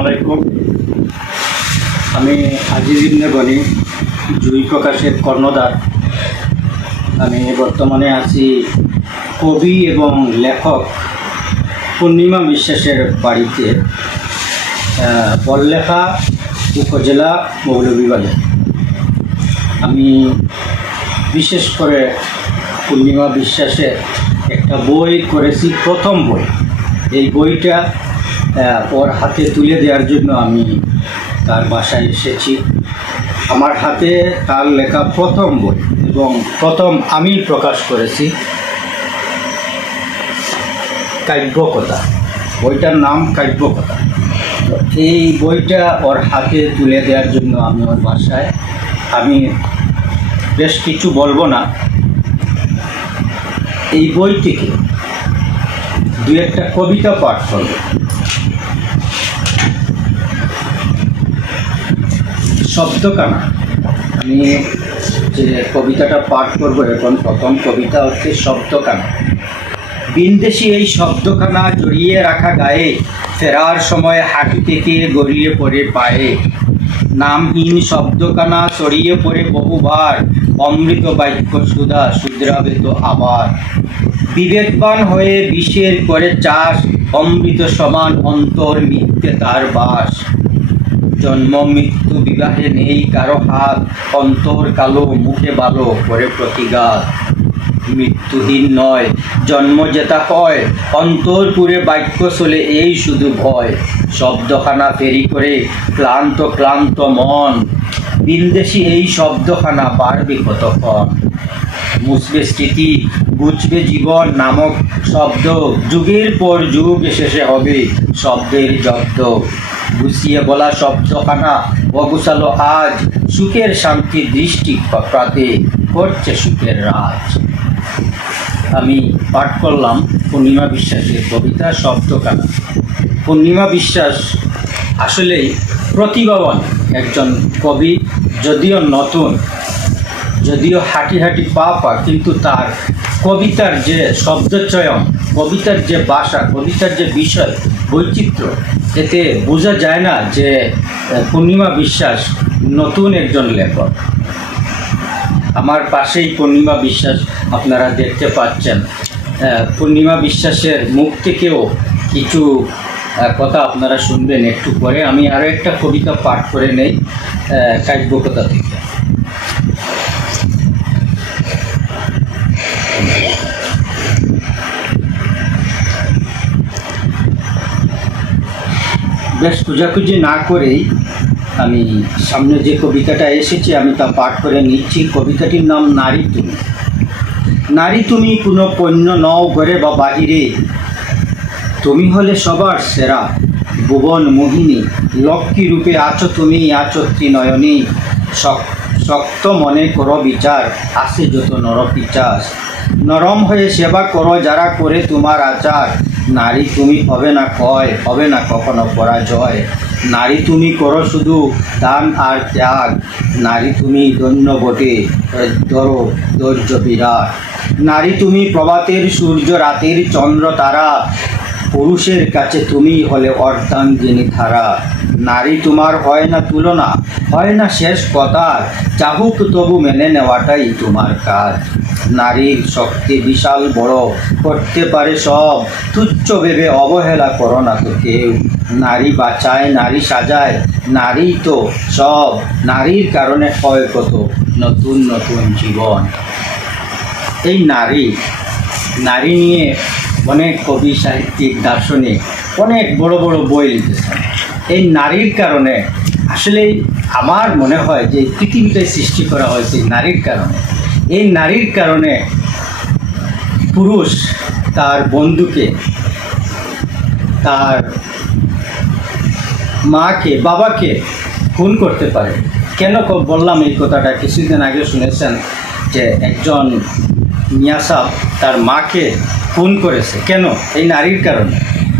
আলাইকুম। আমি আজিজ ইবনে বনি, জুই প্রকাশের কর্ণধার। আমি বর্তমানে আছি কবি এবং লেখক পূর্ণিমা বিশ্বাসের বাড়িতে বললেখা উপজেলা মৌলভীবাজার আমি বিশেষ করে পূর্ণিমা বিশ্বাসের একটা বই করেছি, প্রথম বই। এই বইটা ওর হাতে তুলে দেওয়ার জন্য আমি তার বাসায় এসেছি। আমার হাতে তার লেখা প্রথম বই এবং প্রথম আমি প্রকাশ করেছি। কাব্যকথা। বইটার নাম কাব্যকথা। তো এই বইটা ওর হাতে তুলে দেওয়ার জন্য আমি ওর বাসায়। আমি বেশ কিছু বলব না। এই বই থেকে দু একটা কবিতা পাঠ করব শব্দকানা। আমি যে কবিতাটা পাঠ করব, এখন প্রথম কবিতা হচ্ছে শব্দকানা। বিন্দেশি এই শব্দখানা জড়িয়ে রাখা গায়ে, ফেরার সময় হাঁটু থেকে গড়িয়ে পড়ে পায়ে। নামহীন শব্দখানা ছড়িয়ে পড়ে বহুবার অমৃত বাক্য সুধা শুদ্রাবে তো আবার। বিবেকবান হয়ে বিষের করে চাষ, অমৃত সমান অন্তর মিথ্যে তার বাস। জন্ম মৃত্যু বিবাহে নেই কারও হাত, অন্তর কালো মুখে ভালো করে প্রতিঘাত। মৃত্যুহীন নয়, জন্ম যেটা হয় অন্তরপুরে বাক্য চলে এই শুধু ভয়। শব্দখানা ফেরি করে ক্লান্ত ক্লান্ত মন বিন্দেশি এই শব্দখানা বাড়বে কতক্ষণ? মুছবে স্মৃতি গুছবে জীবন নামক শব্দ। যুগের পর যুগ শেষে হবে শব্দের জব্দ। গুছিয়ে বলা শব্দখানা অগুছালো আজ সুখের শান্তি দৃষ্টি প্রাতে করছে সুখের রাজ। আমি পাঠ করলাম পূর্ণিমা বিশ্বাসের কবিতা শব্দখানা। পূর্ণিমা বিশ্বাস আসলেই প্রতিভাবান। একজন কবি, যদিও নতুন, যদিও হাঁটি হাঁটি পা পা, কিন্তু তার কবিতার যে শব্দচয়ন, কবিতার যে ভাষা, কবিতার যে বিষয়, বৈচিত্র্য, এতে বোঝা যায় না যে পূর্ণিমা বিশ্বাস নতুন একজন লেখক। আমার পাশেই পূর্ণিমা বিশ্বাস আপনারা দেখতে পাচ্ছেন। পূর্ণিমা বিশ্বাসের মুখ থেকেও কিছু কথা আপনারা শুনবেন একটু পরে। আমি আরও একটা কবিতা পাঠ করে নেই আহ, কাব্যকথা থেকে। বেশ খোঁজাখুঁজি না করেই আমি সামনে যে কবিতাটা এসেছি আমি তা পাঠ করে নিচ্ছি। কবিতাটির নাম নারী তুমি। নারী তুমি কোনো পণ্য নও ঘরে বা বাহিরে। তুমি হলে সবার সেরা, ভুবন মোহিনী, লক্ষ্মী রূপে আছো তুমি, আছো ত্রিনয়নী। শক- শক্ত মনে করো বিচার, আসে যত নর পিচাস নরম হয়ে সেবা করো যারা করে তোমার আচার। নারী তুমি হবে না কয়, হবে না কখনো পরাজয়। নারী তুমি করো শুধু দান আর ত্যাগ। নারী তুমি দৈন্য বটে, ধরো ধৈর্য বিরাট। নারী তুমি প্রভাতের সূর্য, রাতের চন্দ্র তারা। পুরুষের কাছে তুমি হলে অর্ধাঙ্গিনী ধারা। নারী তোমার হয় না তুলনা, হয় না শেষ কথা চাহুক তবু মেনে নেওয়াটাই তোমার কাজ। নারীর শক্তি বিশাল বড়, করতে পারে সব। তুচ্ছ ভেবে অবহেলা করো না তো কেউ। নারী বাঁচায়, নারী সাজায়, নারী তো সব। নারীর কারণে হয় কত নতুন নতুন জীবন। এই নারী নারী নিয়ে অনেক কবি সাহিত্যিক, দার্শনিক, অনেক বড় বড় বই লিখেছেন। এই নারীর কারণে, আসলে আমার মনে হয় যে পৃথিবীতে সৃষ্টি করা হয়েছে নারীর কারণে। এই নারীর কারণে পুরুষ তার বন্ধুকে, তার মাকে, বাবাকে খুন করতে পারে। কেন বললাম এই কথাটা কিছুদিন আগে শুনেছেন যে একজন মিয়াসাব তার মাকে খুন করেছে। কেন? এই নারীর কারণে।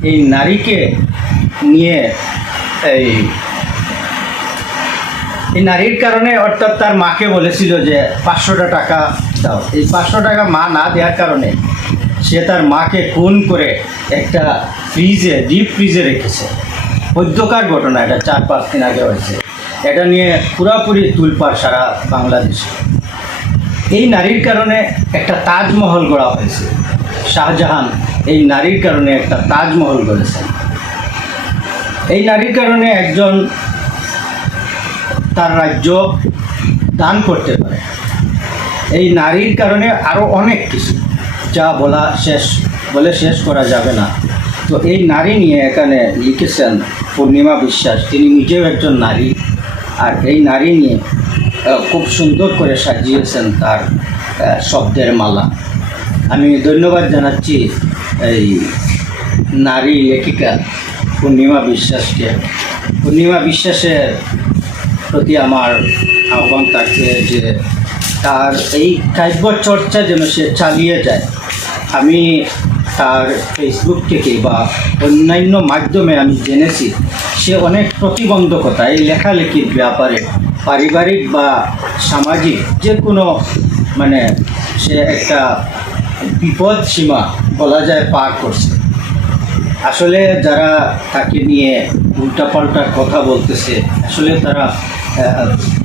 এই নারীকে নিয়ে এই এই নারীর কারণে অর্থাৎ তার মাকে বলেছিল যে, পাঁচশোটা টাকা দাও। এই পাঁচশো টাকা মা না দেওয়ার কারণে সে তার মাকে খুন করে একটা ফ্রিজে, ডিপ ফ্রিজে রেখেছে। মধ্যকার ঘটনা এটা, চার, পাঁচ দিন আগে হয়েছে। এটা নিয়ে পুরাপুরি তুলপার সারা বাংলাদেশে। এই নারীর কারণে একটা তাজমহল গড়া হয়েছে। শাহজাহান এই নারীর কারণে একটা তাজমহল গড়েছেন। এই নারীর কারণে একজন তার রাজ্য দান করতে পারে। এই নারীর কারণে আরও অনেক কিছু। যা বলা শেষ, বলে শেষ করা যাবে না। তো এই নারী নিয়ে এখানে লিখেছেন পূর্ণিমা বিশ্বাস। তিনি নিজেও একজন নারী। আর এই নারী নিয়ে খুব সুন্দর করে সাজিয়েছেন তার শব্দের মালা। আমি ধন্যবাদ জানাচ্ছি এই নারী লেখিকা পূর্ণিমা বিশ্বাসকে। পূর্ণিমা বিশ্বাসের প্রতি আমার আহ্বান থাকছে যে তার এই কাব্য চর্চা যেন সে চালিয়ে যায়। আমি তার ফেসবুক থেকে বা অন্যান্য মাধ্যমে আমি জেনেছি, সে অনেক প্রতিবন্ধকতা, এই লেখালেখির ব্যাপারে, পারিবারিক বা সামাজিক, যে কোনো মানে সে একটা বিপদ সীমা বলা যায় পার করছে। আসলে যারা তাকে নিয়ে উল্টাপাল্টা কথা বলতেছে আসলে তারা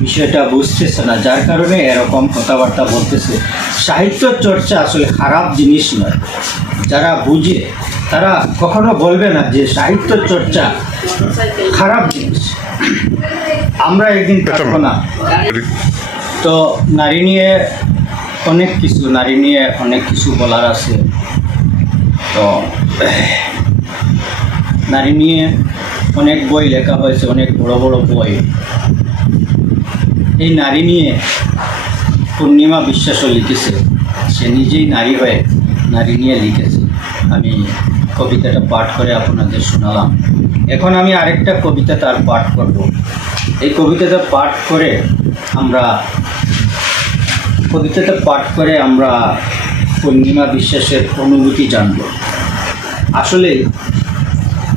বিষয়টা বুঝতেছে না। যার কারণে এরকম কথাবার্তা বলতেছে। সাহিত্য চর্চা আসলে খারাপ জিনিস নয়। যারা বুঝে তারা কখনো বলবে না যে সাহিত্য চর্চা খারাপ জিনিস। আমরা একদিন থাকব না। তো নারী নিয়ে অনেক কিছু, নারী নিয়ে অনেক কিছু বলার আছে। তো, নারী নিয়ে অনেক বই লেখা হয়েছে, অনেক বড় বড় বই। এই নারী নিয়ে পূর্ণিমা বিশ্বাসও লিখেছে। সে নিজেই নারী হয়ে নারী নিয়ে লিখেছে। আমি কবিতাটা পাঠ করে আপনাদের শোনালাম। এখন আমি আরেকটা কবিতা তার পাঠ করব। এই কবিতাটা পাঠ করে আমরা কবিতাটা পাঠ করে আমরা পূর্ণিমা বিশ্বাসের অনুভূতি জানব। আসলে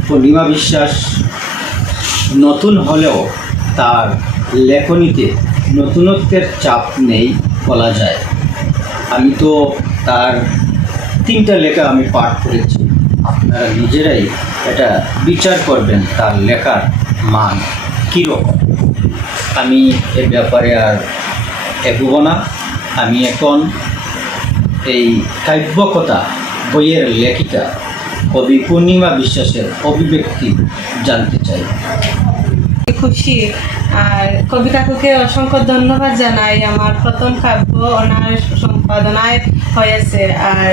পূর্ণিমা বিশ্বাস নতুন হলেও তার লেখনীতে নতুনত্বের চাপ নেই বলা যায়। আমি তো তার তিনটা লেখা আমি পাঠ করেছি। আপনারা নিজেরাই এটা বিচার করবেন তার লেখার মান কীরকম। আমি এ ব্যাপারে আর এগোবো না। আমি এখন এই কাব্যকতা বইয়ের লেখিকা কবি পূর্ণিমা বিশ্বাসের অভিব্যক্তি জানতে চাই। খুশি। আর কবি কাকুকে অসংখ্য ধন্যবাদ জানাই। আমার প্রথম কাব্য ওনার সম্পাদনায় হয়েছে। আর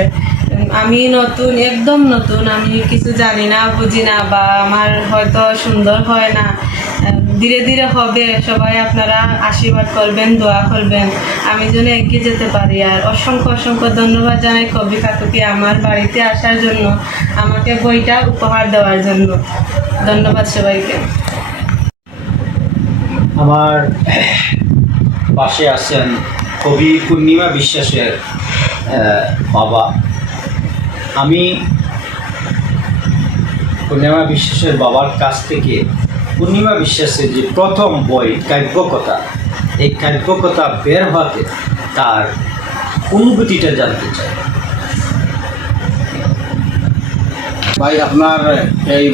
আমি নতুন, একদম নতুন। আমি কিছু জানি না, বুঝি না, বা আমার হয়তো সুন্দর হয় না। ধীরে ধীরে হবে, সবাই আপনারা আশীর্বাদ করবেন, দোয়া করবেন। আমি যেন এগিয়ে যেতে পারি। আর অসংখ্য অসংখ্য ধন্যবাদ জানাই কবি কাকুকে আমার বাড়িতে আসার জন্য, আমাকে বইটা উপহার দেওয়ার জন্য। ধন্যবাদ সবাইকে। আমার পাশে আছেন কবি পূর্ণিমা বিশ্বাসের বাবা। আমি পূর্ণিমা বিশ্বাসের বাবার কাছ থেকে পূর্ণিমা বিশ্বাসের যে প্রথম বই কাব্যকথা এই কাব্যকথা বের হওয়াতে তার অনুভূতিটা জানতে চাই। ভাই আপনার এই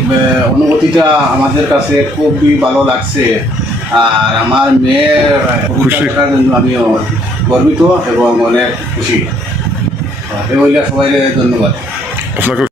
অনুভূতিটা আমাদের কাছে খুবই ভালো লাগছে। আর আমার মেয়ের খুশি। জন্য আমি গর্বিত এবং অনেক খুশি। এই বইলা সবাই ধন্যবাদ। Однако